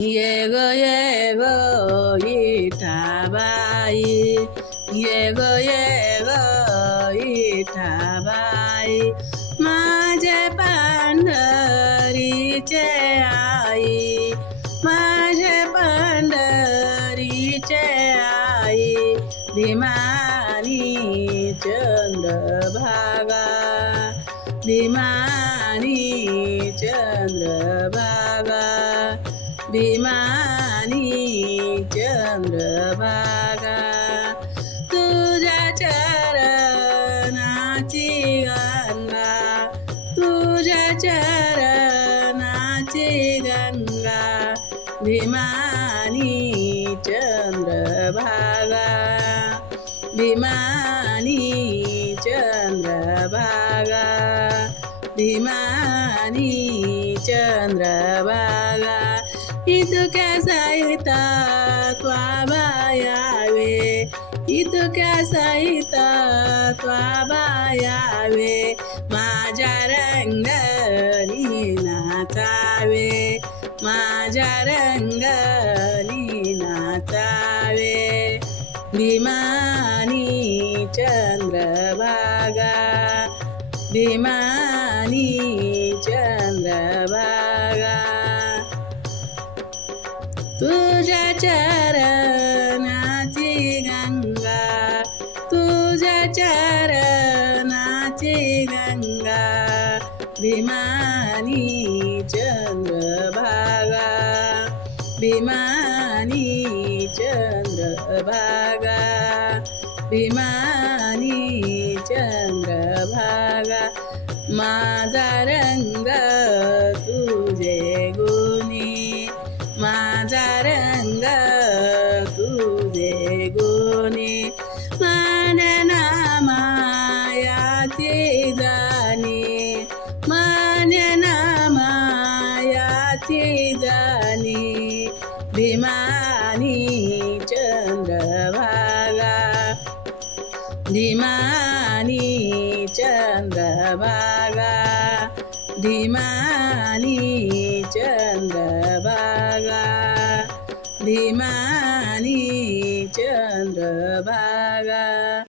ये ग विठाबाई, ये ग विठाबाई, माझे पंढरीचे आई, माझे पंढरीचे आई, भीमानी चंद्रभागा, भीमानी चंद्रभागा, भीमानी चंद्रभागा, तुझ्या चरणाची गंगा, तुझ्या चरणाची गंगा, भीमानी चंद्रभागा, भीमानी चंद्रभागा, भीमानी चंद्रभागा, इतक्या साहिता त्वाबायावे, इतक्या साहिता त्वाबायावे, माझ्या रंगली नाचावे, माझ्या रंगली नाचावे, भीमानी चंद्रभागा, भीमानी चंद्रभागा, तुझ्या चरणाची गंगा, तुझ्या चरणाची गंगा, भीमानी चंद्रभागा, भीमानी चंद्रभागा, भीमानी चंद्रभागा, माझा रंग तुझे गुणी, माझा रंग तुझे गुणी, मानना मायाची जाणी, मानना मायाची जाणी, भीमानी चंद्रभागा, भीमानी चंद्रभागा, भीमानी चंद्रभागा, भीमानी चंद्रभागा.